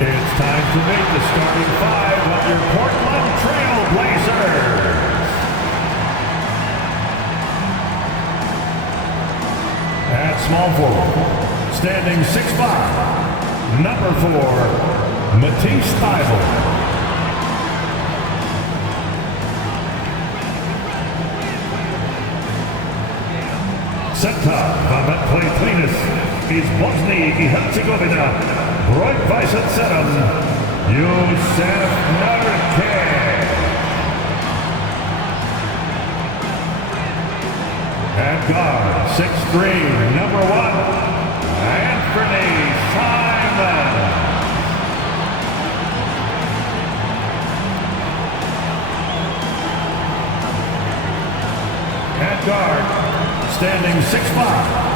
It's time to make the starting five of your Portland TrailBlazers. At small forward, standing 6'5", number 4, Matisse Thybulle. Center, Vamet Platinis, is Bosnia i Herzegovina, Roy Vicent Sedum, Yusef Narke. At guard, 6'3", number 1, Anthony Simon. At guard, standing 6'5",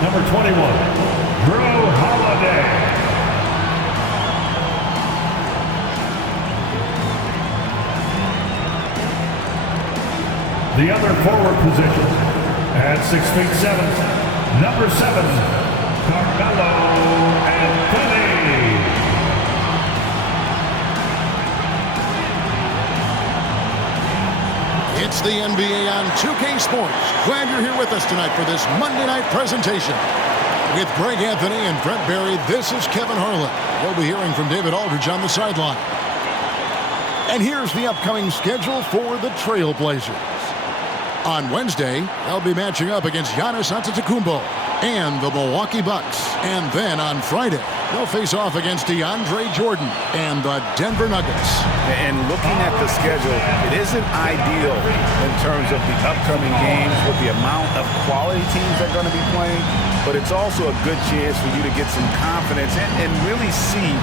number 21, Drew Holiday. The other forward position, at 6'7", number 7, Carmelo Anthony. It's the NBA on 2K Sports. Glad you're here with us tonight for this Monday night presentation. With Greg Anthony and Brent Barry, this is Kevin Harlan. We'll be hearing from David Aldridge on the sideline. And here's the upcoming schedule for the TrailBlazers. On Wednesday, they'll be matching up against Giannis Antetokounmpo and the Milwaukee Bucks. And then on Friday, they'll face off against DeAndre Jordan and the Denver Nuggets. And looking at the schedule, it isn't ideal in terms of the upcoming games with the amount of quality teams that are going to be playing, but it's also a good chance for you to get some confidence and really see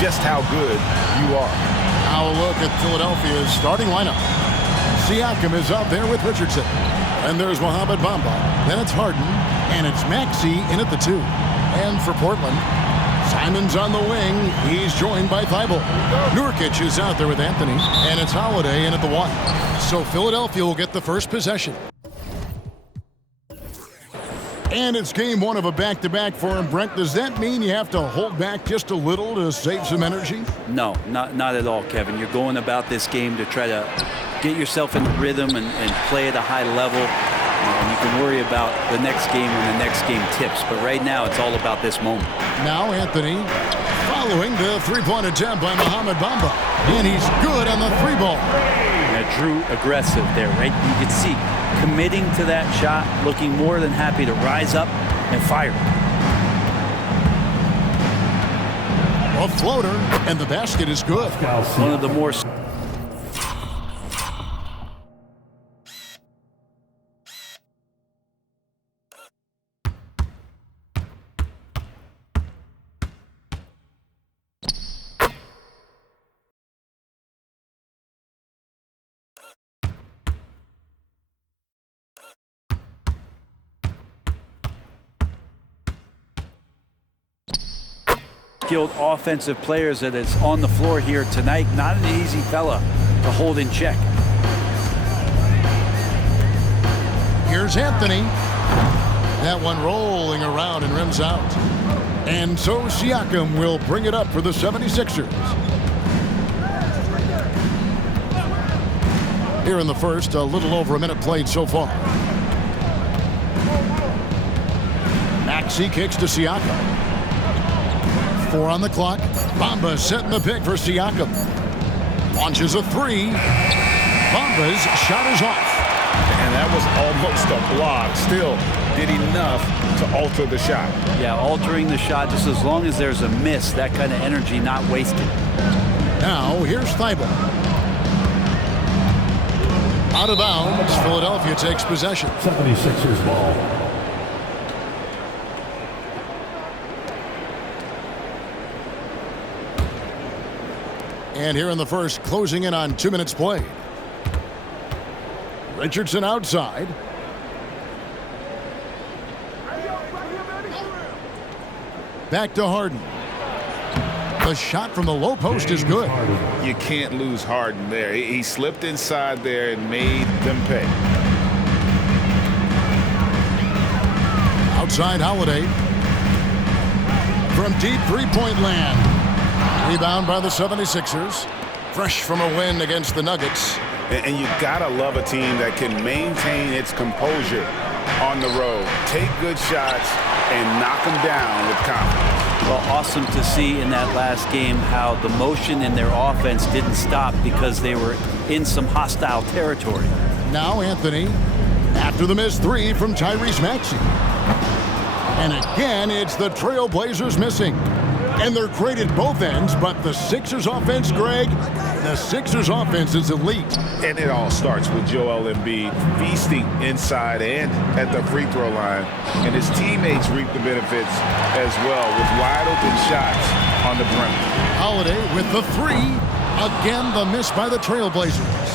just how good you are. Now a look at Philadelphia's starting lineup. Siakam is out there with Richardson. And there's Mohamed Bamba. Then it's Harden. And it's Maxey in at the 2. And for Portland, Simon's on the wing. He's joined by Thybulle. Nurkic is out there with Anthony. And it's Holiday in at the 1. So Philadelphia will get the first possession. And it's game 1 of a back-to-back for him. Brent, does that mean you have to hold back just a little to save some energy? No, not at all, Kevin. You're going about this game to try to get yourself in rhythm and play at a high level. You can worry about the next game when the next game tips. But right now, it's all about this moment. Now Anthony following the three-point attempt by Mohamed Bamba. And he's good on the 3-ball. Yeah, Drew aggressive there, right? You can see committing to that shot, looking more than happy to rise up and fire. A floater, and the basket is good. One of the more... skilled offensive players that is on the floor here tonight. Not an easy fella to hold in check. Here's Anthony. That one rolling around and rims out. And so Siakam will bring it up for the 76ers. Here in the first, a little over a minute played so far. Maxey kicks to Siakam. 4 on the clock. Bamba setting the pick for Siakam. Launches a 3. Bamba's shot is off. And that was almost a block. Still did enough to alter the shot. Yeah, altering the shot just as long as there's a miss. That kind of energy not wasted. Now here's Thybulle. Out of bounds. Philadelphia takes possession. 76ers ball. And here in the first, closing in on 2 minutes played. Richardson outside. Back to Harden. The shot from the low post is good. You can't lose Harden there. He slipped inside there and made them pay. Outside Holiday. From deep three-point land. Rebound by the 76ers. Fresh from a win against the Nuggets. And you gotta love a team that can maintain its composure on the road, take good shots, and knock them down with confidence. Well, awesome to see in that last game how the motion in their offense didn't stop because they were in some hostile territory. Now Anthony, after the missed three from Tyrese Maxey. And again, it's the TrailBlazers missing. And they're great at both ends, but the Sixers offense, Greg, the Sixers offense is elite. And it all starts with Joel Embiid feasting inside and at the free throw line. And his teammates reap the benefits as well with wide open shots on the perimeter. Holiday with the three. Again, the miss by the TrailBlazers.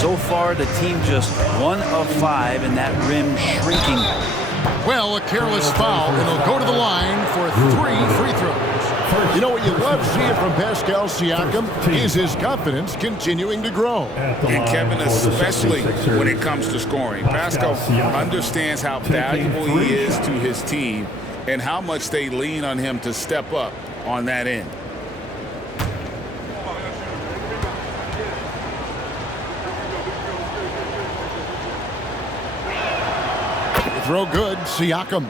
So far, the team just 1 of 5, and that rim shrinking. Well, a careless foul, and he'll go to the line for 3 free throws. You know what you love seeing from Pascal Siakam is his confidence continuing to grow. And Kevin, especially when it comes to scoring. Pascal understands how valuable he is to his team and how much they lean on him to step up on that end. Throw good, Siakam.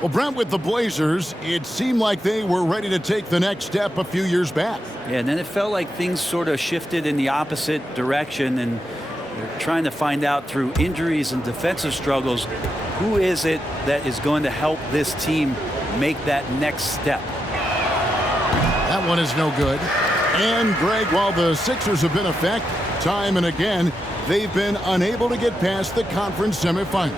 Well, Brent, with the Blazers, it seemed like they were ready to take the next step a few years back. Yeah, and then it felt like things sort of shifted in the opposite direction, and they're trying to find out through injuries and defensive struggles, who is it that is going to help this team make that next step? That one is no good. And, Greg, while the Sixers have been effective time and again, they've been unable to get past the conference semifinals.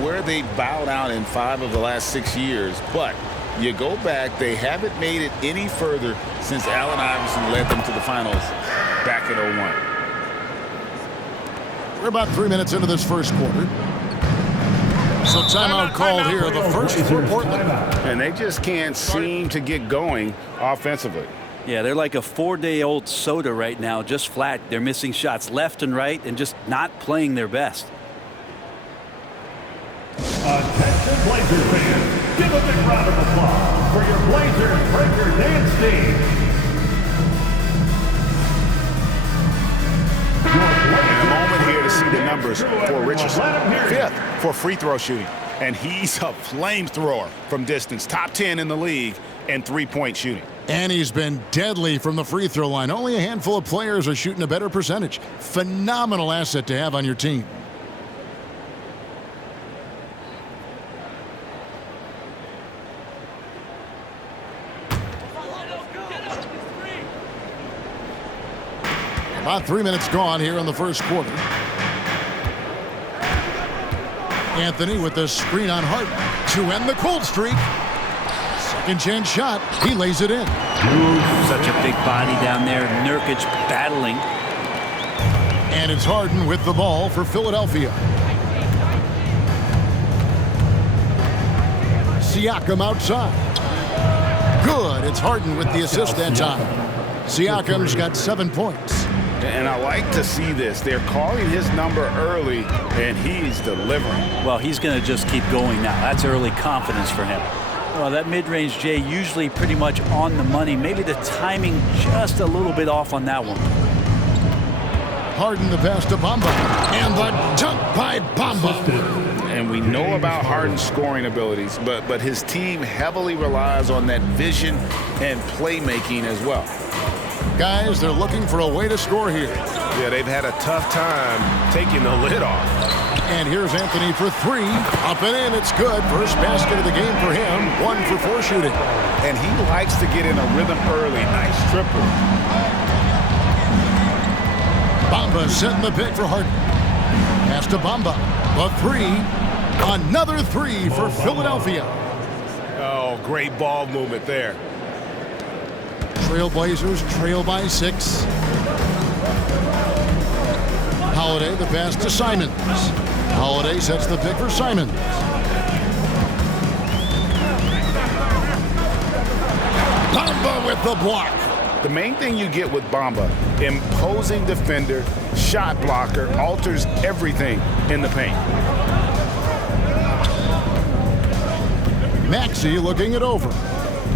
Where they bowed out in 5 of the last 6 years, but you go back, they haven't made it any further since Allen Iverson led them to the finals back in 01. We're about 3 minutes into this first quarter. So timeout called here, the first for Portland. And they just can't seem to get going offensively. Yeah, they're like a 4-day-old soda right now, just flat. They're missing shots left and right and just not playing their best. Attention Blazers fans, give a big round of applause for your Blazers breaker dance team. And a moment here to see the numbers for Richardson. 5th for free throw shooting. And he's a flamethrower from distance. Top 10 in the league in three-point shooting. And he's been deadly from the free throw line. Only a handful of players are shooting a better percentage. Phenomenal asset to have on your team. About 3 minutes gone here in the first quarter. Anthony with the screen on Harden to end the cold streak. Second chance shot. He lays it in. Such a big body down there. Nurkic battling. And it's Harden with the ball for Philadelphia. Siakam outside. Good. It's Harden with the assist that time. Siakam's got 7 points. And I like to see this. They're calling his number early, and he's delivering. Well, he's going to just keep going now. That's early confidence for him. Well, that mid-range, Jay, usually pretty much on the money. Maybe the timing just a little bit off on that one. Harden the pass to Bamba. And the dunk by Bamba. And we know about Harden's scoring abilities, but his team heavily relies on that vision and playmaking as well. Guys, they're looking for a way to score here. Yeah, they've had a tough time taking the lid off. And here's Anthony for 3. Up and in, it's good. First basket of the game for him. 1 for 4 shooting. And he likes to get in a rhythm early. Nice triple. Bamba setting the pick for Harden. Pass to Bamba. The 3. Another 3 for Philadelphia. Oh, great ball movement there. TrailBlazers trail by 6. Holiday the pass to Simons. Holiday sets the pick for Simons. Bamba with the block. The main thing you get with Bamba, imposing defender, shot blocker, alters everything in the paint. Maxey looking it over.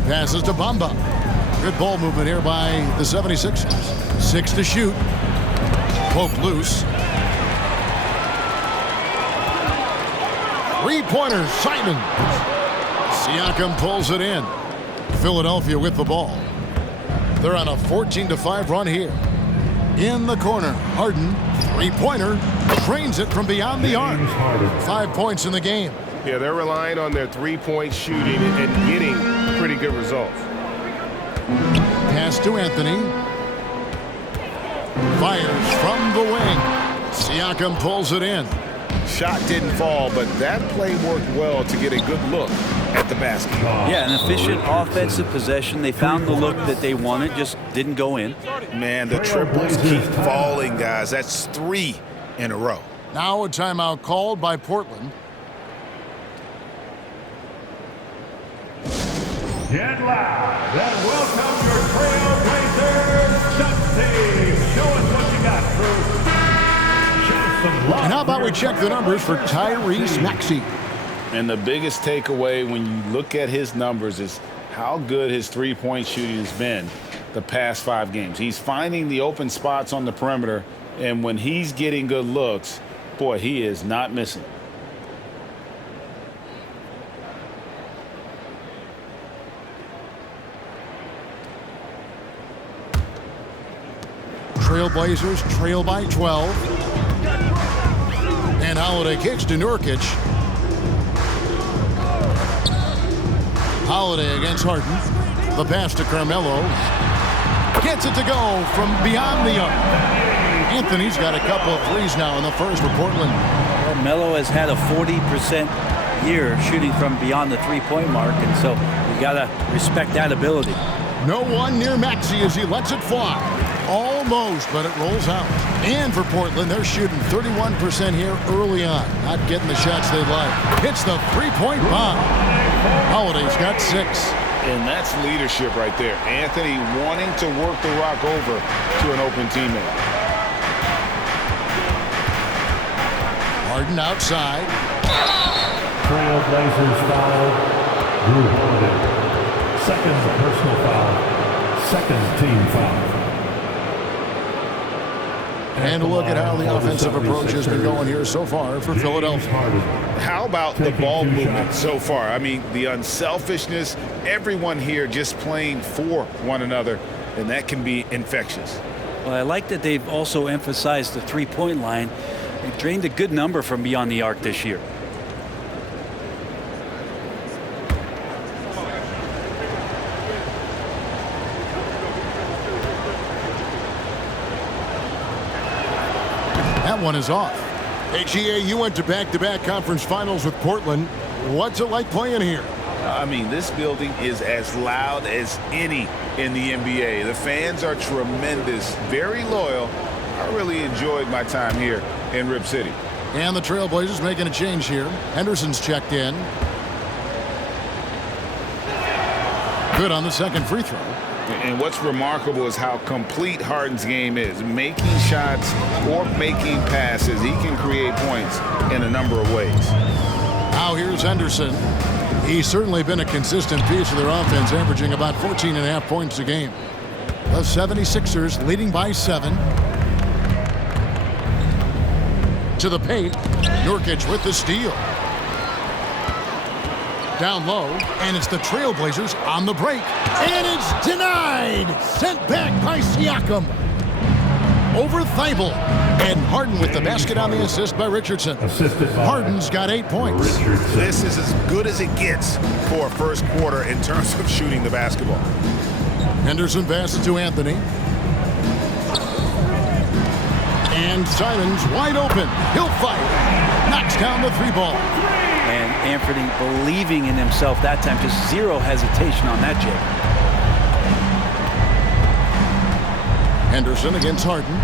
Passes to Bamba. Good ball movement here by the 76ers. 6 to shoot. Poke loose. Three-pointer, Simon. Siakam pulls it in. Philadelphia with the ball. They're on a 14-5 run here. In the corner, Harden, three-pointer, drains it from beyond the arc. 5 points in the game. Yeah, they're relying on their three-point shooting and getting pretty good results. Pass to Anthony. Fires from the wing. Siakam pulls it in. Shot didn't fall, but that play worked well to get a good look at the basket. Yeah, an efficient offensive possession. They found the look that they wanted, just didn't go in. Man, the triples keep falling, guys. That's 3 in a row. Now a timeout called by Portland. Get loud and welcome your TrailBlazers Dusty. Show us what you got, crew. And how about we check the numbers for Tyrese Maxey? And the biggest takeaway when you look at his numbers is how good his three-point shooting has been the past 5 games. He's finding the open spots on the perimeter, and when he's getting good looks, boy, he is not missing. TrailBlazers trail by 12. And Holiday kicks to Nurkic. Holiday against Harden. The pass to Carmelo. Gets it to go from beyond the arc. Anthony's got a couple of threes now in the first for Portland. Carmelo has had a 40% year shooting from beyond the three-point mark, and so you got to respect that ability. No one near Maxey as he lets it fly. Almost, but it rolls out. And for Portland, they're shooting 31% here early on. Not getting the shots they like. Hits the three-point bomb. Holiday's got 6. And that's leadership right there. Anthony wanting to work the rock over to an open teammate. Harden outside. TrailBlazers foul. Drew Holiday. Second personal foul. Second team foul. And a look at how the offensive approach has been going here so far for Philadelphia. How about the ball movement so far? I mean, the unselfishness, everyone here just playing for one another, and that can be infectious. Well, I like that they've also emphasized the three-point line. They've drained a good number from beyond the arc this year. That one is off. HEA, you went to back-to-back conference finals with Portland. What's it like playing here? I mean, this building is as loud as any in the NBA. The fans are tremendous, very loyal. I really enjoyed my time here in Rip City. And the TrailBlazers making a change here. Henderson's checked in. Good on the second free throw. And what's remarkable is how complete Harden's game is. Making shots or making passes, he can create points in a number of ways. Now here's Henderson. He's certainly been a consistent piece of their offense, averaging about 14.5 points a game. The 76ers leading by 7. To the paint. Nurkic with the steal. Down low, and it's the TrailBlazers on the break. And it's denied! Sent back by Siakam. Over Thibault. And Harden with the basket on the assist by Richardson. Harden's got 8 points. This is as good as it gets for a first quarter in terms of shooting the basketball. Henderson passes to Anthony. And Simon's wide open. He'll fire. Knocks down the 3-ball. And Anthony believing in himself that time, just zero hesitation on that jab. Henderson against Harden.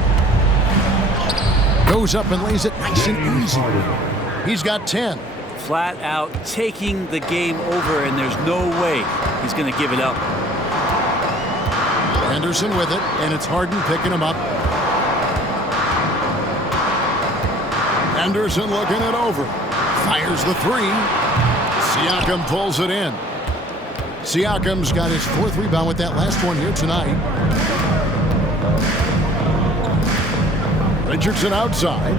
Goes up and lays it nice and easy. He's got 10. Flat out taking the game over, and there's no way he's going to give it up. Henderson with it, and it's Harden picking him up. Henderson looking it over. Fires the 3. Siakam pulls it in. Siakam's got his 4th rebound with that last one here tonight. Richardson outside.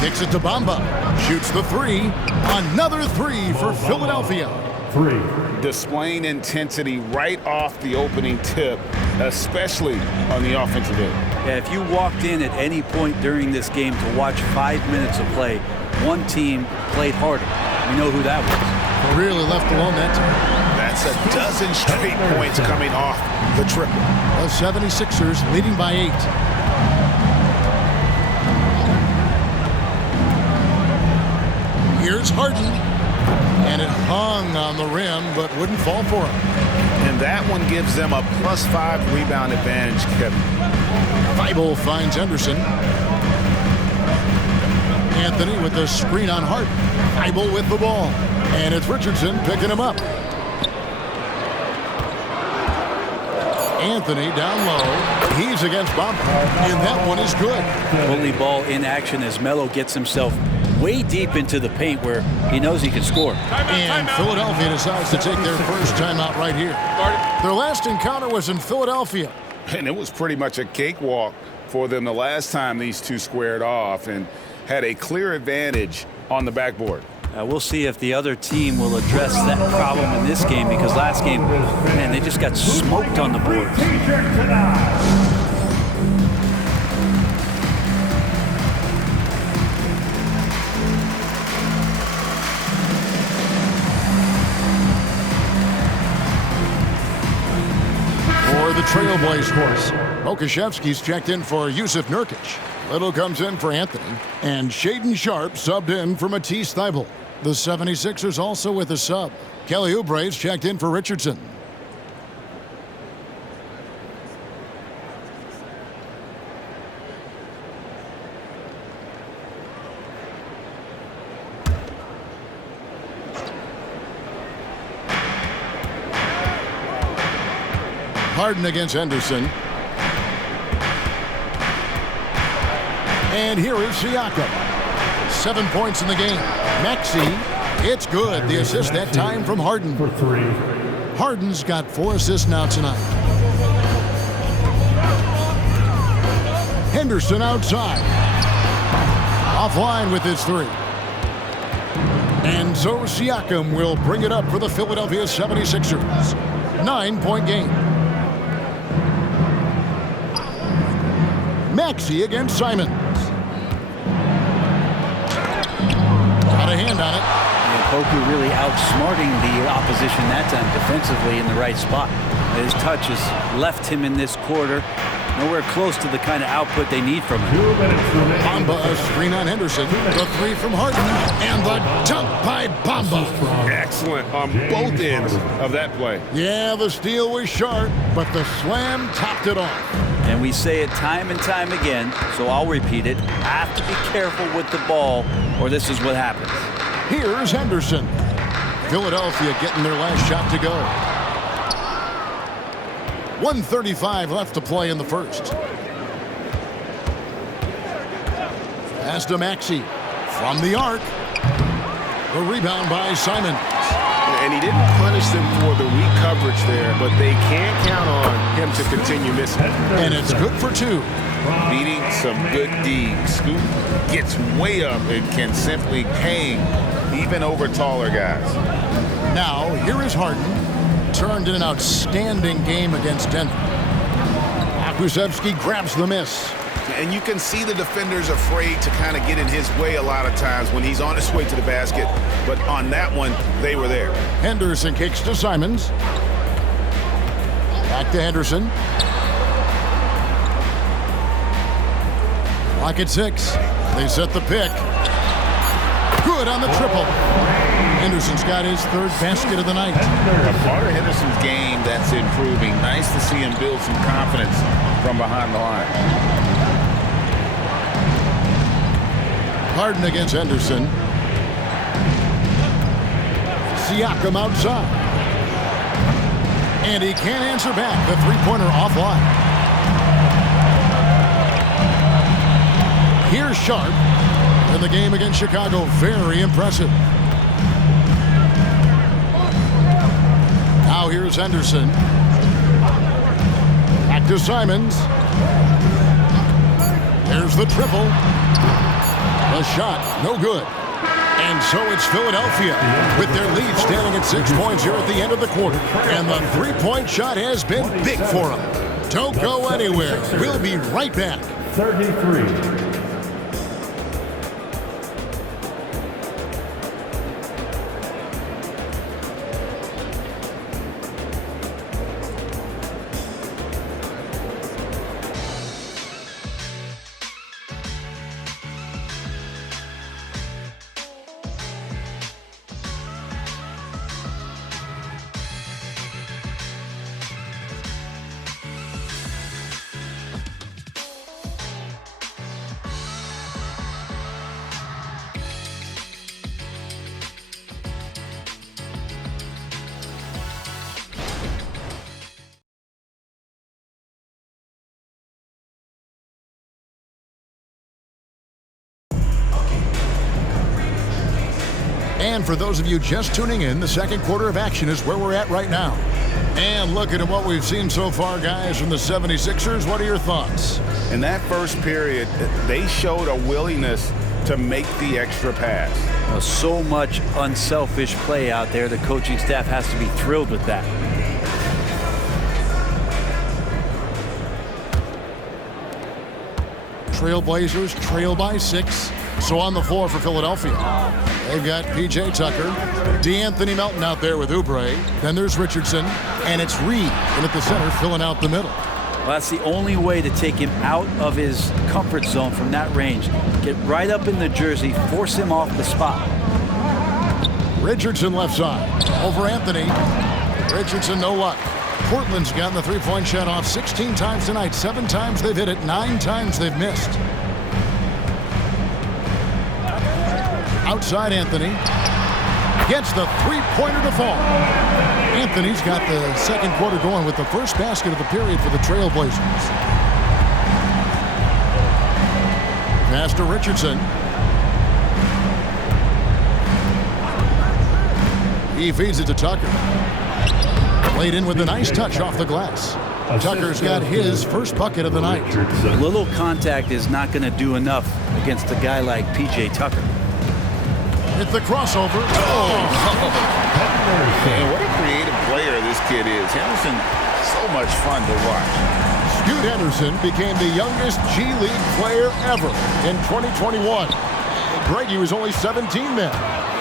Kicks it to Bamba. Shoots the 3. Another 3 for Philadelphia. 3. Displaying intensity right off the opening tip, especially on the offensive end. Yeah, if you walked in at any point during this game to watch 5 minutes of play, one team played harder. We know who that was. Really left alone that time. That's a dozen straight points coming off the triple. The 76ers leading by 8. Here's Harden. And it hung on the rim, but wouldn't fall for him. And that one gives them a +5 rebound advantage, Kevin. Thibault finds Henderson. Anthony with the screen on Harden. Thibault with the ball. And it's Richardson picking him up. Anthony down low. He's against Bamba. And that one is good. Only ball in action as Melo gets himself way deep into the paint where he knows he can score. And Philadelphia decides to take their first timeout right here. Their last encounter was in Philadelphia. And it was pretty much a cakewalk for them the last time these two squared off and had a clear advantage on the backboard. We'll see if the other team will address that problem in this game, because last game, man, they just got smoked on the boards. For the TrailBlazers, Okashevsky's checked in for Yusuf Nurkic. Little comes in for Anthony. And Shaden Sharp subbed in for Matisse Thybulle. The 76ers also with a sub. Kelly Oubre's checked in for Richardson. Harden against Henderson. And here is Siakam. 7 points in the game. Maxey, it's good. The assist that time from Harden. For 3. Harden's got 4 assists now tonight. Henderson outside. Offline with his 3. And so Siakam will bring it up for the Philadelphia 76ers. 9-point game. Maxey against Simons. Got a hand on it. And Poku really outsmarting the opposition that time defensively in the right spot. His touch has left him in this quarter nowhere close to the kind of output they need from him. 2 minutes remaining. Bamba a screen on Henderson. The 3 from Harden. And the dunk by Bamba. Excellent on both ends of that play. Yeah, the steal was sharp, but the slam topped it off. And we say it time and time again, so I'll repeat it. Have to be careful with the ball, or this is what happens. Here's Henderson. Philadelphia getting their last shot to go. 1:35 left to play in the first. Pass to Maxey. From the arc. The rebound by Simons. And he didn't punish them for the weak coverage there, but they can't count on him to continue missing. And it's good for 2. Beating some good D. Scoop gets way up and can simply hang even over taller guys. Now, here is Harden. Turned in an outstanding game against Denver. Okashevsky grabs the miss. And you can see the defenders afraid to kind of get in his way a lot of times when he's on his way to the basket. But on that one, they were there. Henderson kicks to Simons. Back to Henderson. Clock at 6. They set the pick. Good on the triple. Henderson's got his 3rd basket of the night. A part of Henderson's game that's improving. Nice to see him build some confidence from behind the line. Harden against Henderson. Siakam outside. And he can't answer back. The 3-pointer offline. Here's Sharp. In the game against Chicago, very impressive. Now here's Henderson. Back to Simons. There's the triple. The shot, no good. And so it's Philadelphia with their lead standing at 6 points here at the end of the quarter. And the three-point shot has been big for them. Don't go anywhere. We'll be right back. 33. And for those of you just tuning in, the second quarter of action is where we're at right now. And looking at what we've seen so far, guys, from the 76ers, what are your thoughts? In that first period, they showed a willingness to make the extra pass. So much unselfish play out there. The coaching staff has to be thrilled with that. TrailBlazers trail by 6. So on the floor for Philadelphia, they've got P.J. Tucker, DeAnthony Melton out there with Oubre. Then there's Richardson, and it's Reed in at the center filling out the middle. Well, that's the only way to take him out of his comfort zone from that range. Get right up in the jersey, force him off the spot. Richardson left side, over Anthony. Richardson, no luck. Portland's gotten the three-point shot off 16 times tonight. 7 times they've hit it, 9 times they've missed. Outside Anthony. Gets the three-pointer to fall. Anthony's got the second quarter going with the first basket of the period for the TrailBlazers. Pass to Richardson. He feeds it to Tucker. Played in with a nice touch off the glass. Tucker's got his first bucket of the night. Little contact is not going to do enough against a guy like P.J. Tucker. Hit the crossover. Man, what a creative player this kid is. Henderson, so much fun to watch. Scoot Henderson became the youngest G League player ever in 2021. Greg, he was only 17 then.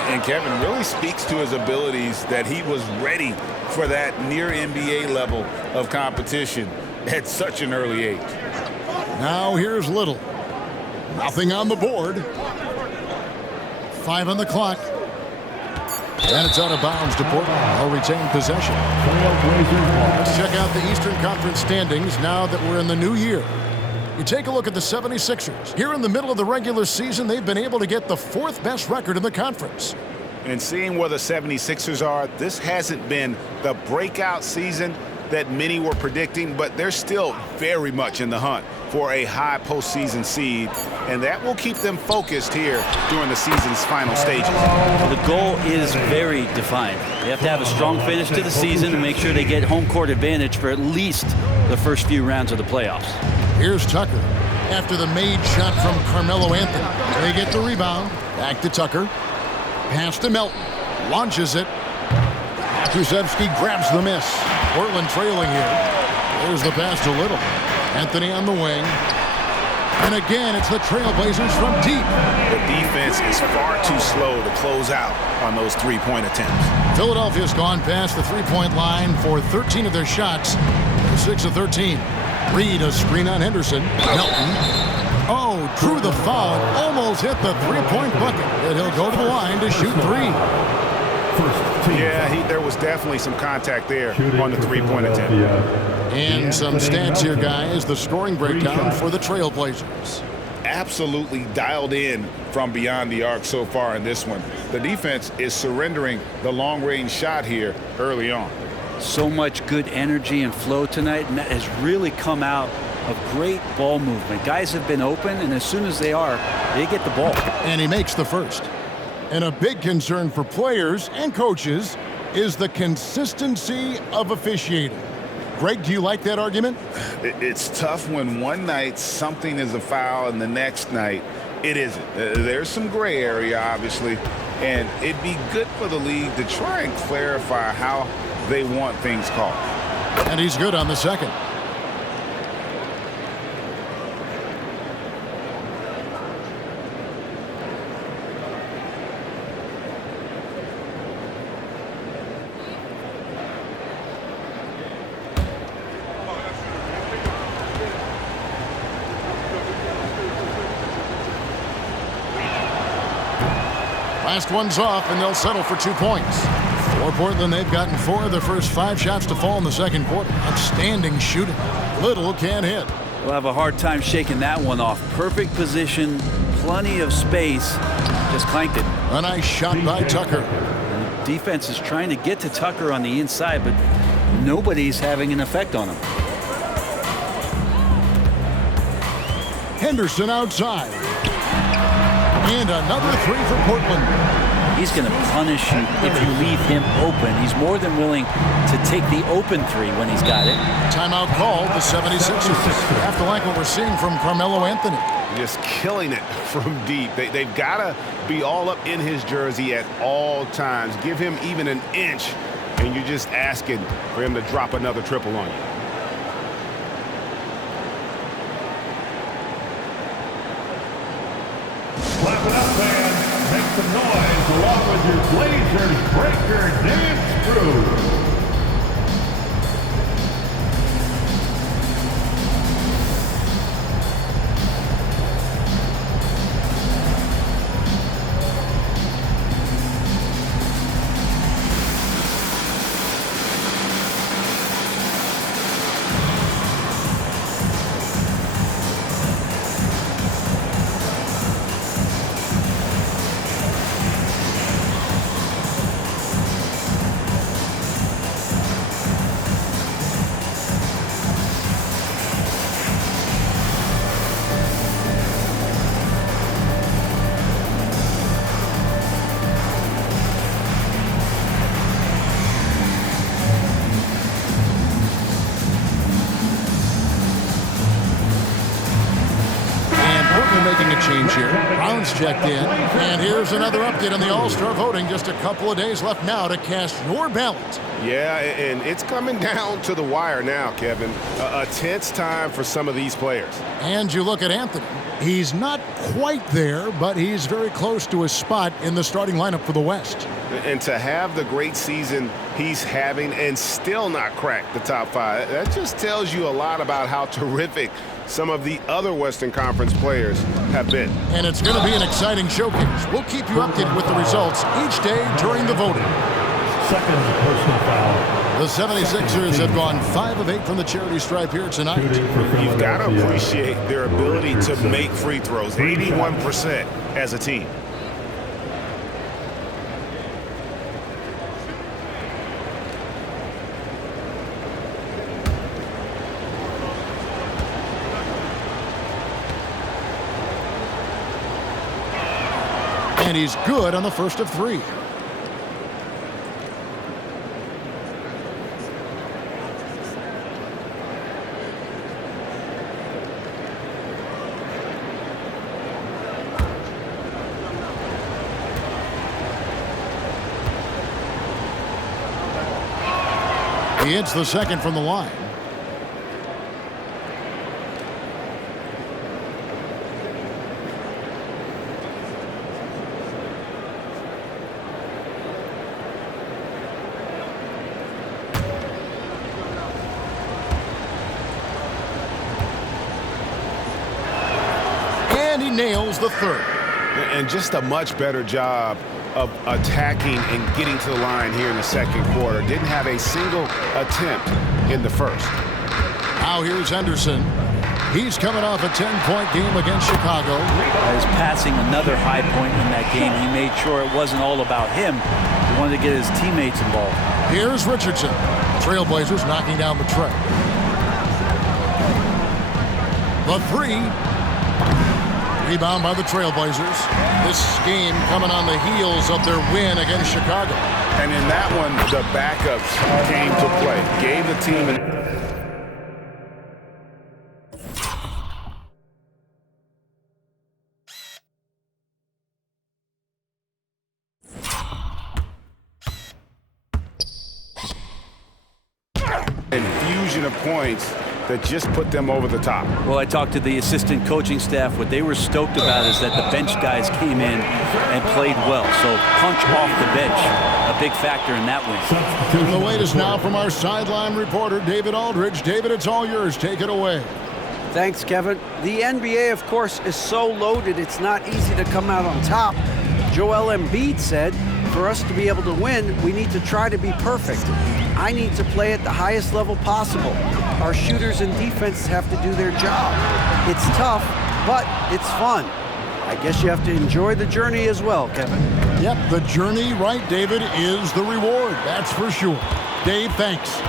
And Kevin really speaks to his abilities that he was ready for that near NBA level of competition at such an early age. Now here's Little. Nothing on the board. 5 on the clock. And it's out of bounds to Portland. They'll retain possession. Let's check out the Eastern Conference standings now that we're in the new year. You take a look at the 76ers. Here in the middle of the regular season, they've been able to get the 4th best record in the conference. And seeing where the 76ers are, this hasn't been the breakout season that many were predicting, but they're still very much in the hunt for a high postseason seed, and that will keep them focused here during the season's final stages. The goal is very defined. They have to have a strong finish to the season and make sure they get home court advantage for at least the first few rounds of the playoffs. Here's Tucker after the made shot from Carmelo Anthony. They get the rebound. Back to Tucker. Pass to Melton. Launches it. Krzyzewski grabs the miss. Portland trailing here. There's the pass to Little. Anthony on the wing. And again, it's the TrailBlazers from deep. The defense is far too slow to close out on those three-point attempts. Philadelphia's gone past the three-point line for 13 of their shots. 6 of 13. Reed, a screen on Henderson. Melton. Oh, drew the foul. Almost hit the three-point bucket. And he'll go to the line to shoot 3. Yeah, there was definitely some contact there on the three-point attempt. And some stats here, guys. The scoring breakdown for the TrailBlazers. Absolutely dialed in from beyond the arc so far in this one. The defense is surrendering the long-range shot here early on. So much good energy and flow tonight, and that has really come out of great ball movement. Guys have been open, and as soon as they are, they get the ball. And he makes the first. And a big concern for players and coaches is the consistency of officiating. Greg, do you like that argument? It's tough when one night something is a foul and the next night it isn't. There's some gray area, obviously, and it'd be good for the league to try and clarify how they want things called. And he's good on the second. Last one's off, and they'll settle for 2 points. For Portland, they've gotten 4 of their first 5 shots to fall in the second quarter. Outstanding shooting. Little can't hit. We'll have a hard time shaking that one off. Perfect position, plenty of space. Just clanked it. A nice shot by Tucker. And the defense is trying to get to Tucker on the inside, but nobody's having an effect on him. Henderson outside. And another 3 for Portland. He's going to punish you if you leave him open. He's more than willing to take the open 3 when he's got it. Timeout called the 76ers. Have to like what we're seeing from Carmelo Anthony. Just killing it from deep. They've got to be all up in his jersey at all times. Give him even an inch, and you're just asking for him to drop another triple on you. Clap it up, fans. Make some noise along with your Blazers breaker dance crew. Making a change here. Brown's checked in. And here's another update on the All-Star voting. Just a couple of days left now to cast your ballot. Yeah, and it's coming down to the wire now, Kevin. A tense time for some of these players. And you look at Anthony. He's not quite there, but he's very close to his spot in the starting lineup for the West. And to have the great season he's having and still not crack the top 5, that just tells you a lot about how terrific some of the other Western Conference players have been. And it's going to be an exciting showcase. We'll keep you updated with the results each day during the voting. Second personal foul. The 76ers have gone 5 of 8 from the charity stripe here tonight. You've got to appreciate their ability to make free throws, 81% as a team. And he's good on the first of 3. He hits the second from the line. And he nails the third. And just a much better job of attacking and getting to the line here in the second quarter. Didn't have a single attempt in the first. Now here's Henderson. He's coming off a 10-point game against Chicago. He's passing another high point in that game. He made sure it wasn't all about him. He wanted to get his teammates involved. Here's Richardson. Trailblazers knocking down the tray. The 3. Rebound by the Trailblazers. This game coming on the heels of their win against Chicago. And in that one, the backups came to play. Gave the team an... infusion of points that just put them over the top. Well, I talked to the assistant coaching staff. What they were stoked about is that the bench guys came in and played well. So punch off the bench, a big factor in that win. And the latest now from our sideline reporter, David Aldridge. David, it's all yours. Take it away. Thanks, Kevin. The NBA, of course, is so loaded, it's not easy to come out on top. Joel Embiid said, for us to be able to win, we need to try to be perfect. I need to play at the highest level possible. Our shooters and defense have to do their job. It's tough, but it's fun. I guess you have to enjoy the journey as well, Kevin. Yep, the journey, right, David, is the reward. That's for sure. Dave, thanks.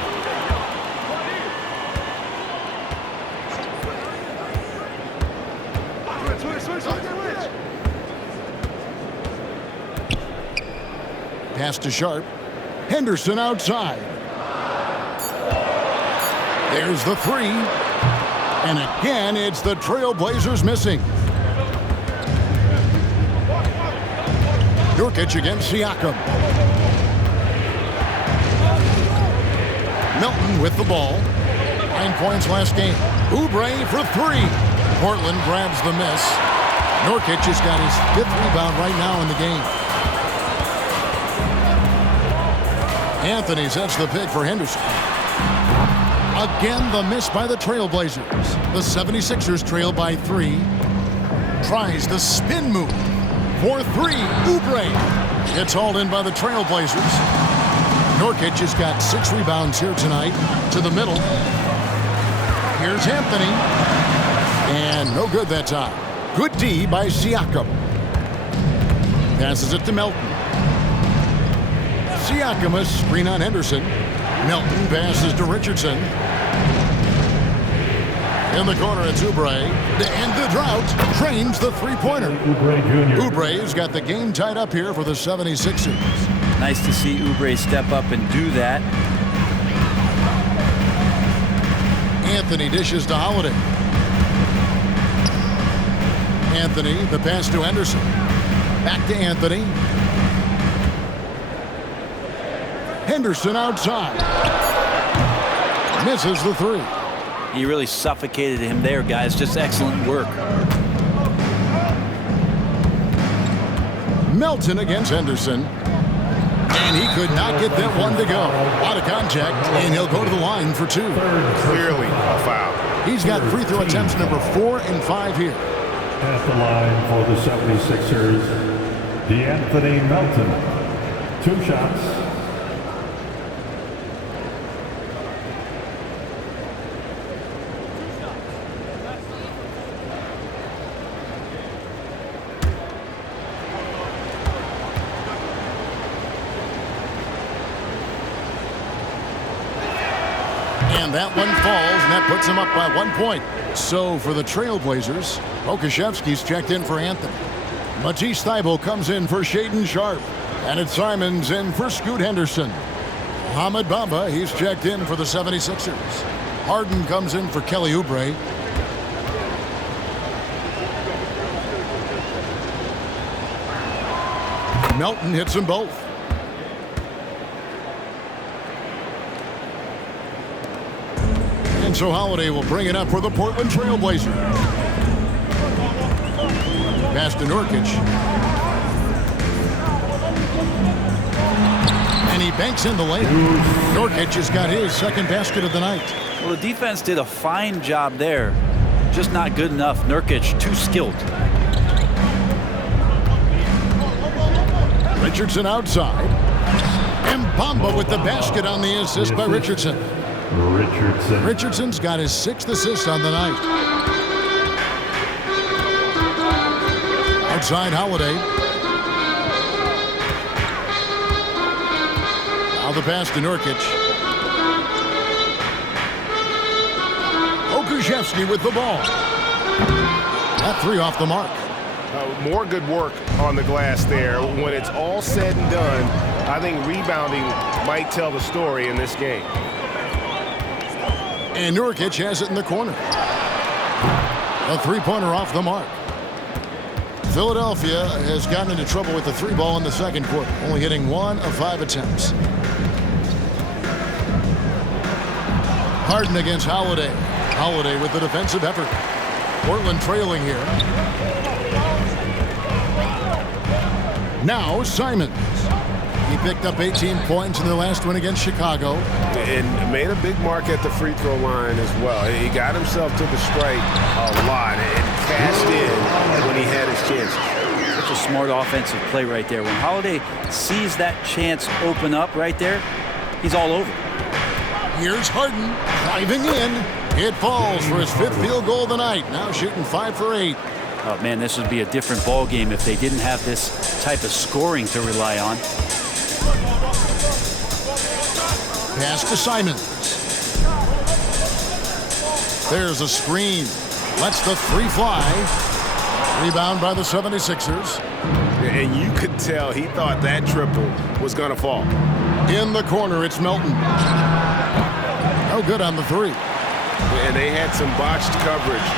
Pass to Sharp. Henderson outside. There's the three. And again, it's the TrailBlazers missing. Nurkic against Siakam. Milton with the ball. 9 points last game. Oubre for three. Portland grabs the miss. Nurkic has got his 5th rebound right now in the game. Anthony sets the pick for Henderson. Again, the miss by the TrailBlazers. The 76ers trail by 3. Tries the spin move. For 3, Oubre. It's hauled in by the TrailBlazers. Nurkic has got 6 rebounds here tonight. To the middle. Here's Anthony. And no good that time. Good D by Siakam. Passes it to Melton. Siakam, a screen on Henderson. Melton passes to Richardson. In the corner, it's Oubre. To end the drought, trains the three-pointer. Oubre's got the game tied up here for the 76ers. Nice to see Oubre step up and do that. Anthony dishes to Holiday. Anthony, the pass to Henderson. Back to Anthony. Henderson outside. Misses the three. He really suffocated him there, guys. Just excellent work. Melton against Henderson. And he could not get that one to go. Out of contact, and he'll go to the line for 2. Clearly a foul. He's got free throw attempts number 4 and 5 here. At the line for the 76ers, DeAnthony Melton. 2 shots. And that one falls, and that puts him up by 1 point. So for the TrailBlazers, Okashevsky's checked in for Anthony. Matisse Thybulle comes in for Shaedon Sharpe. And it's Simons in for Scoot Henderson. Mohamed Bamba, he's checked in for the 76ers. Harden comes in for Kelly Oubre. Melton hits them both. And so Holiday will bring it up for the Portland TrailBlazers. Pass to Nurkic. And he banks in the lane. Nurkic has got his 2nd basket of the night. Well, the defense did a fine job there. Just not good enough. Nurkic, too skilled. Richardson outside. And Bamba with the basket on the assist by Richardson. Richardson's got his 6th assist on the night. Outside Holiday. Now the pass to Nurkic. Okashevsky with the ball. That 3 off the mark. More good work on the glass there. When it's all said and done, I think rebounding might tell the story in this game. And Nurkic has it in the corner. A three-pointer off the mark. Philadelphia has gotten into trouble with the three ball in the second quarter, only hitting 1 of 5 attempts. Harden against Holiday. Holiday with the defensive effort. Portland trailing here. Now Simons. He picked up 18 points in their last win against Chicago. And made a big mark at the free throw line as well. He got himself to the strike a lot and cashed in when he had his chances. Such a smart offensive play right there. When Holiday sees that chance open up right there, he's all over. Here's Harden driving in. It falls for his 5th field goal of the night. Now shooting 5 for 8. Oh, man, this would be a different ball game if they didn't have this type of scoring to rely on. Pass to Simons. There's a screen. Lets the three fly. Rebound by the 76ers. And you could tell he thought that triple was going to fall. In the corner, it's Melton. No good on the three. And they had some botched coverage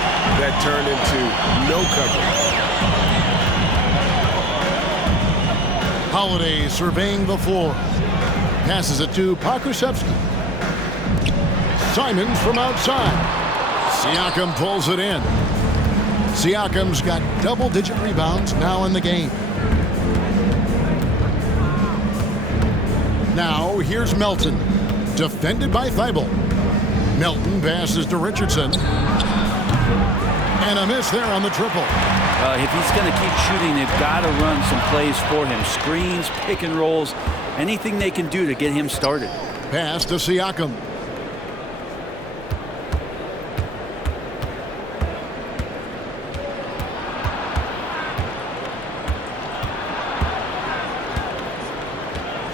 that turned into no coverage. Holiday surveying the floor. Passes it to Pokusevski. Simons from outside. Siakam pulls it in. Siakam's got double-digit rebounds now in the game. Now here's Melton. Defended by Thibault. Melton passes to Richardson. And a miss there on the triple. If he's going to keep shooting, they've got to run some plays for him. Screens, pick and rolls, anything they can do to get him started. Pass to Siakam.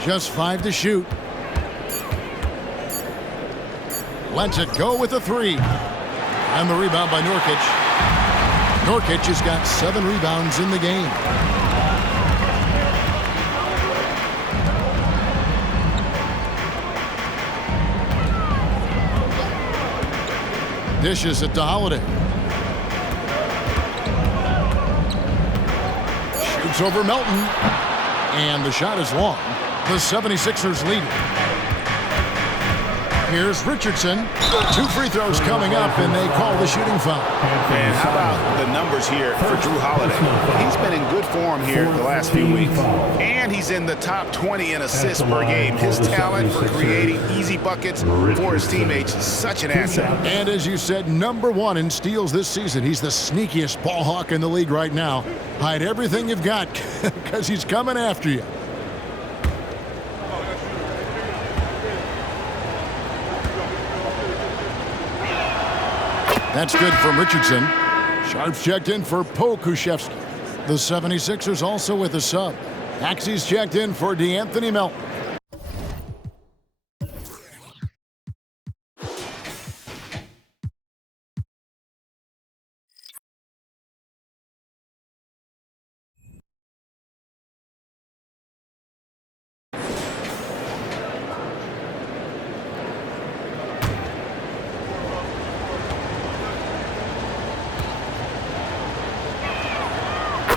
Just 5 to shoot. Lets it go with a 3. And the rebound by Nurkic. Nurkic has got 7 rebounds in the game. Dishes it to Holiday. Shoots over Melton. And the shot is long. The 76ers lead. Here's Richardson. 2 free throws coming up, and they call the shooting foul. And how about the numbers here for Drew Holiday? He's been in good form here the last few weeks. And he's in the top 20 in assists per game. His talent for creating easy buckets for his teammates is such an asset. And as you said, #1 in steals this season. He's the sneakiest ball hawk in the league right now. Hide everything you've got because he's coming after you. That's good from Richardson. Sharps checked in for Pokusevski. The 76ers also with a sub. Axie's checked in for DeAnthony Melton.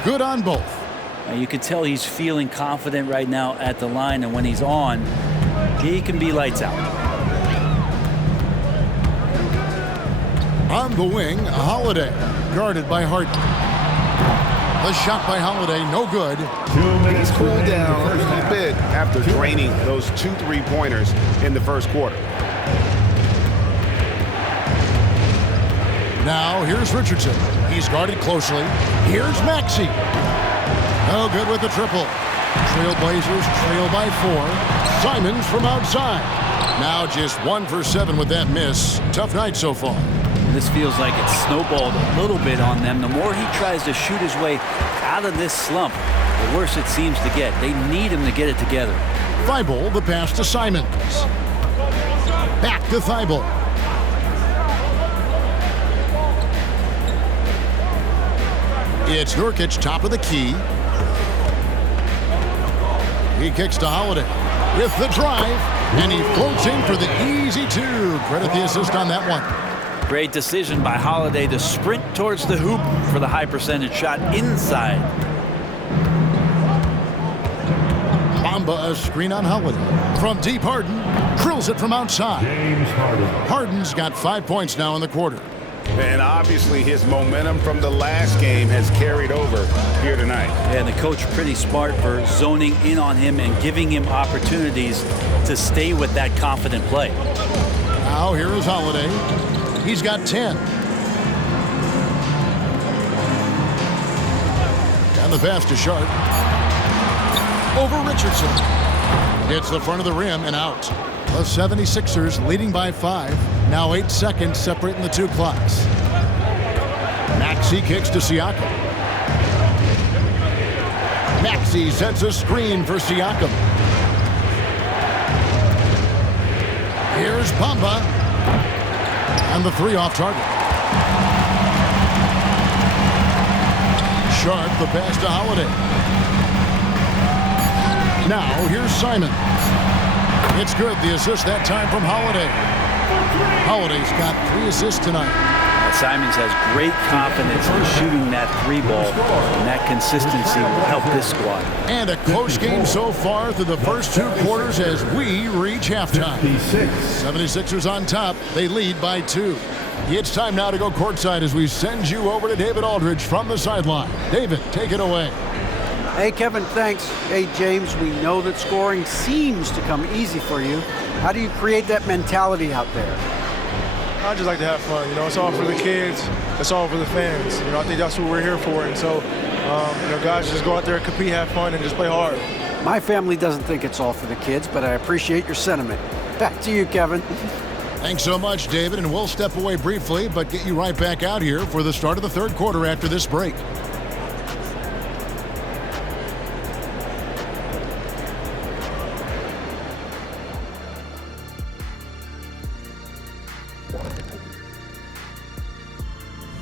Good on both. You can tell he's feeling confident right now at the line, and when he's on, he can be lights out. On the wing, Holiday, guarded by Harden. The shot by Holiday, no good. He's cooled down a little bit after draining those 2 3-pointers in the first quarter. Now here's Richardson. He's guarded closely. Here's Maxey. No good with the triple. TrailBlazers trail by 4. Simons from outside. Now just 1 for 7 with that miss. Tough night so far. This feels like it's snowballed a little bit on them. The more he tries to shoot his way out of this slump, the worse it seems to get. They need him to get it together. Thibault, the pass to Simons. Back to Thibault. It's Nurkic, top of the key. He kicks to Holiday with the drive, and he floats in for the easy two. Credit the assist on that one. Great decision by Holiday to sprint towards the hoop for the high percentage shot inside. Bamba, a screen on Holiday. From deep, Harden drills it from outside. James Harden. Harden's got 5 points now in the quarter. And obviously his momentum from the last game has carried over here tonight. And the coach pretty smart for zoning in on him and giving him opportunities to stay with that confident play. Now here is Holiday. He's got 10. And the pass to Sharp. Over Richardson. Hits the front of the rim and out. The 76ers leading by 5. Now 8 seconds separating the two clocks. Maxey kicks to Siakam. Maxey sets a screen for Siakam. Here's Bamba. And the three off target. Sharp, the pass to Holiday. Now here's Simon. It's good. The assist that time from Holiday. Holiday's got 3 assists tonight. Simons has great confidence in shooting that three ball, and that consistency will help this squad. And a close game so far through the first 2 quarters as we reach halftime. 76ers on top. They lead by 2. It's time now to go courtside as we send you over to David Aldridge from the sideline. David, take it away. Hey, Kevin, thanks. Hey, James, we know that scoring seems to come easy for you. How do you create that mentality out there? I just like to have fun. You know, it's all for the kids. It's all for the fans. You know, I think that's what we're here for. And so, you know, guys, just go out there and compete, have fun, and just play hard. My family doesn't think it's all for the kids, but I appreciate your sentiment. Back to you, Kevin. Thanks so much, David, and we'll step away briefly, but get you right back out here for the start of the third quarter after this break.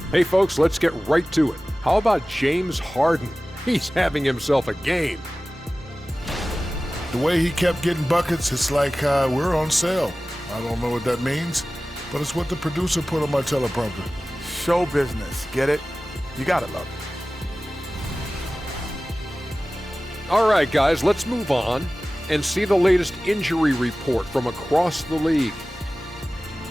Hey folks, let's get right to it. How about James Harden? He's having himself a game. The way he kept getting buckets, it's like we're on sale. I don't know what that means, but it's what the producer put on my teleprompter. Show business, get it? You gotta love it. All right, guys, let's move on and see the latest injury report from across the league.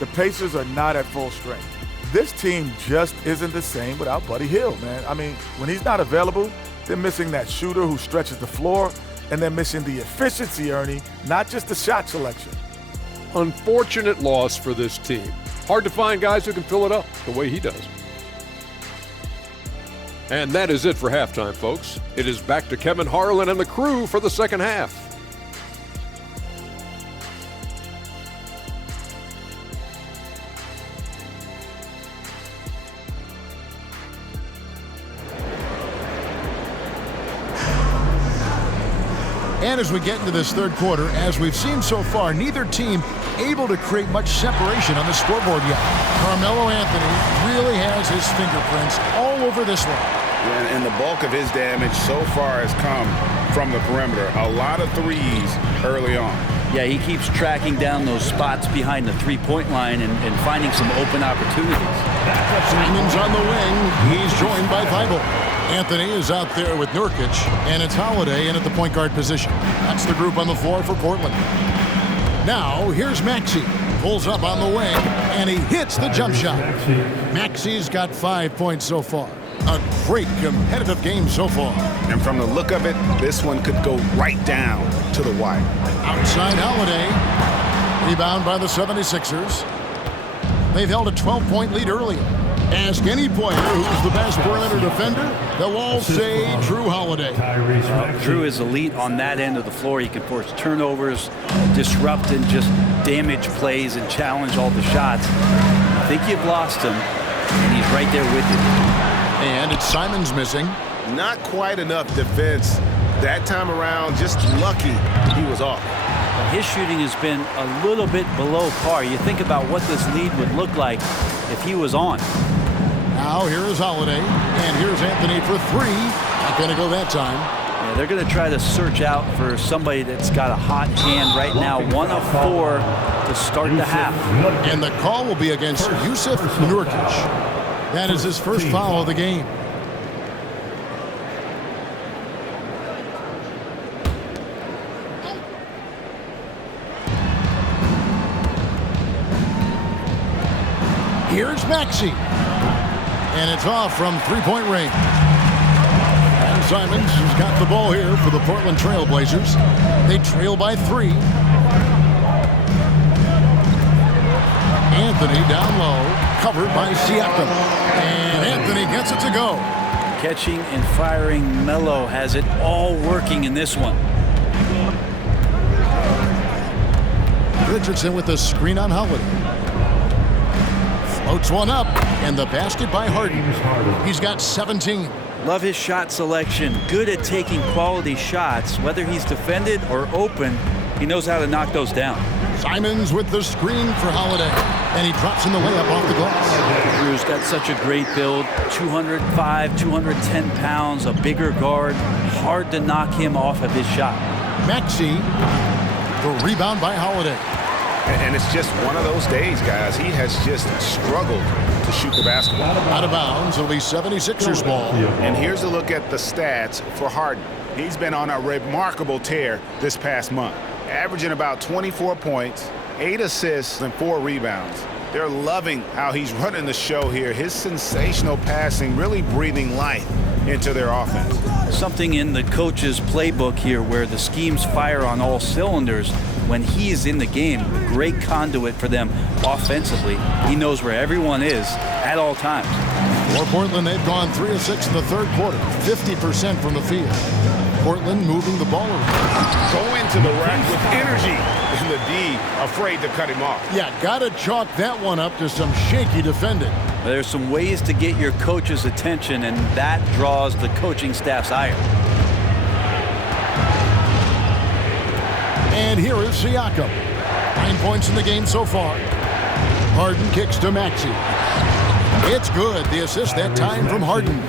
The Pacers are not at full strength. This team just isn't the same without Buddy Hield, man. I mean, when he's not available, they're missing that shooter who stretches the floor, and they're missing the efficiency, Ernie, not just the shot selection. Unfortunate loss for this team. Hard to find guys who can fill it up the way he does. And that is it for halftime, folks. It is back to Kevin Harlan and the crew for the second half. And as we get into this third quarter, as we've seen so far, neither team able to create much separation on the scoreboard yet. Carmelo Anthony really has his fingerprints all over this one. And the bulk of his damage so far has come from the perimeter. A lot of threes early on. Yeah, he keeps tracking down those spots behind the three-point line and finding some open opportunities. Simons on the wing. He's joined by Thibault. Anthony is out there with Nurkic, and it's Holiday in at the point guard position. That's the group on the floor for Portland. Now, here's Maxey. Pulls up on the wing, and he hits the jump shot. Maxey's got 5 points so far. A great competitive game so far. And from the look of it, this one could go right down to the wire. Outside Holiday. Rebound by the 76ers. They've held a 12-point lead early. Ask any player who's the best perimeter defender, they'll all say Drew Holiday. Drew is elite on that end of the floor. He can force turnovers, disrupt and just damage plays and challenge all the shots. I think you've lost him, and he's right there with you. And it's Simons missing. Not quite enough defense that time around. Just lucky he was off. His shooting has been a little bit below par. You think about what this lead would look like if he was on. Now here is Holiday, and here's Anthony for three. Not going to go that time. Yeah, They're going to try to search out for somebody that's got a hot hand right now. 1 of 4 to start the half. And the call will be against Yusuf Nurkic. That is his first foul of the game. Here's Maxey. And it's off from three-point range. And Simons has got the ball here for the Portland TrailBlazers. They trail by 3. Anthony down low, covered by Siakam. And Anthony gets it to go. Catching and firing, Melo has it all working in this one. Richardson with the screen on Holiday. Floats one up, and the basket by Harden. He's got 17. Love his shot selection. Good at taking quality shots. Whether he's defended or open, he knows how to knock those down. Simons with the screen for Holiday, and he drops in the layup off the glass. Drew's got such a great build. 205, 210 pounds, a bigger guard. Hard to knock him off of his shot. Maxey, the rebound by Holiday. And it's just one of those days, guys. He has just struggled to shoot the basketball. Out of bounds, it'll be 76ers ball. And here's a look at the stats for Harden. He's been on a remarkable tear this past month, averaging about 24 points, 8 assists, and 4 rebounds. They're loving how he's running the show here. His sensational passing really breathing life into their offense. Something in the coach's playbook here where the schemes fire on all cylinders. When he is in the game, great conduit for them offensively. He knows where everyone is at all times. For Portland, they've gone 3 of 6 in the third quarter, 50% from the field. Portland moving the ball around. Go into the rack with energy. And the D afraid to cut him off. Yeah, got to chalk that one up to some shaky defending. There's some ways to get your coach's attention, and that draws the coaching staff's ire. And here is Siakam. 9 points in the game so far. Harden kicks to Maxey. It's good. The assist that time from Harden.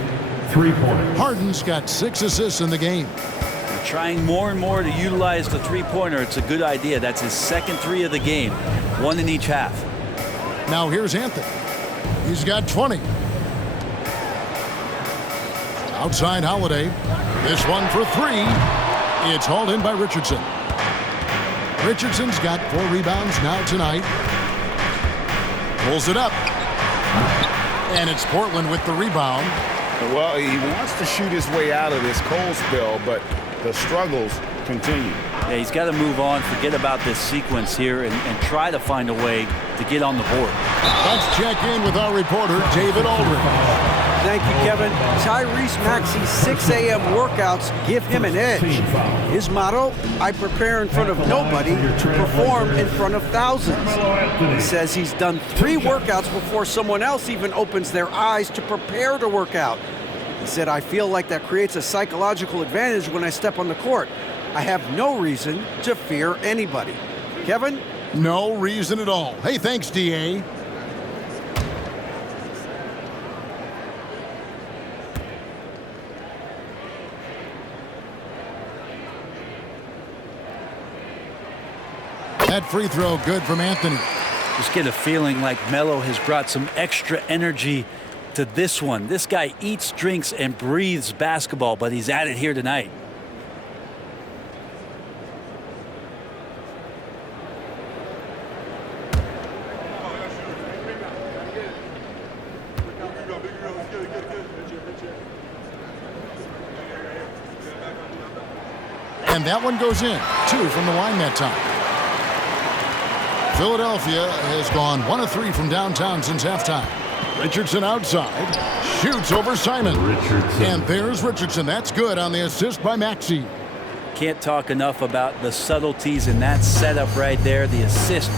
3 points. Harden's got 6 assists in the game. They're trying more and more to utilize the three-pointer. It's a good idea. That's his second 3 of the game. 1 in each half. Now here's Anthony. He's got 20. Outside Holiday. This one for 3. It's hauled in by Richardson. Richardson's got 4 rebounds now tonight. Pulls it up. And it's Portland with the rebound. Well, he wants to shoot his way out of this cold spell, but the struggles continue. Yeah, he's got to move on, forget about this sequence here, and try to find a way to get on the board. Let's check in with our reporter, David Aldridge. Thank you, Kevin. Tyrese Maxey's 6 a.m. workouts give him an edge. His motto, I prepare in front of nobody to perform in front of thousands. He says he's done 3 workouts before someone else even opens their eyes to prepare to work out. He said, I feel like that creates a psychological advantage when I step on the court. I have no reason to fear anybody. Kevin? No reason at all. Hey, thanks, D.A. That free throw good from Anthony. Just get a feeling like Melo has brought some extra energy to this one. This guy eats, drinks, and breathes basketball, but he's at it here tonight. And that one goes in. 2 from the line that time. Philadelphia has gone 1 of 3 from downtown since halftime. Richardson outside. Shoots over Simon. And there's Richardson. That's good on the assist by Maxey. Can't talk enough about the subtleties in that setup right there. The assist,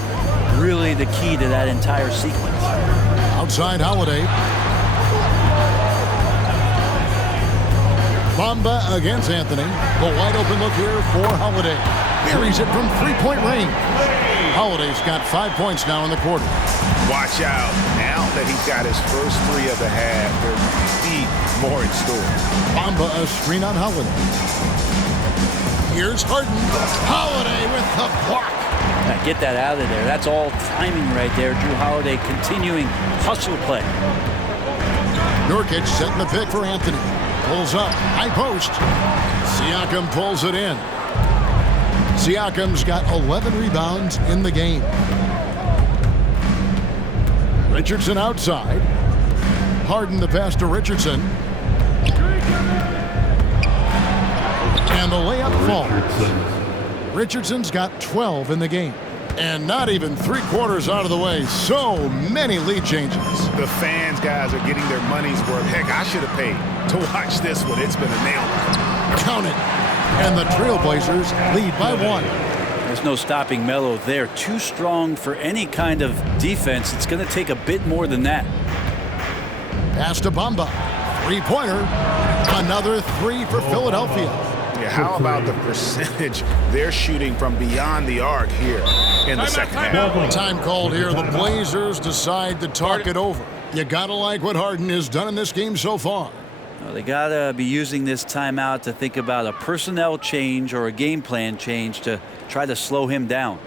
really the key to that entire sequence. Outside Holiday. Bamba against Anthony. The wide open look here for Holiday. Buries it from 3-point range. Holiday's got 5 points now in the quarter. Watch out. Now that he's got his first 3 of the half, there will be more in store. Bamba a screen on Holiday. Here's Harden. Holiday with the block. Now get that out of there. That's all timing right there. Drew Holiday continuing hustle play. Nurkic setting the pick for Anthony. Pulls up. High post. Siakam pulls it in. Siakam's got 11 rebounds in the game. Richardson outside. Harden the pass to Richardson. And the layup falls. Richardson's got 12 in the game. And not even 3/4 out of the way. So many lead changes. The fans, guys, are getting their money's worth. Heck, I should have paid to watch this one. It's been a nail. Count it. And the TrailBlazers lead by 1. There's no stopping Melo there. Too strong for any kind of defense. It's going to take a bit more than that. Pass to Bamba. Three-pointer. Another 3 for Philadelphia. Yeah, how about the percentage they're shooting from beyond the arc here in the second half? Time called here. The Blazers decide to talk it over. You gotta like what Harden has done in this game so far. Well, they got to be using this timeout to think about a personnel change or a game plan change to try to slow him down.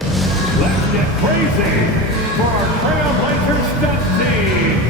Let's get crazy for our TrailBlazers stud team.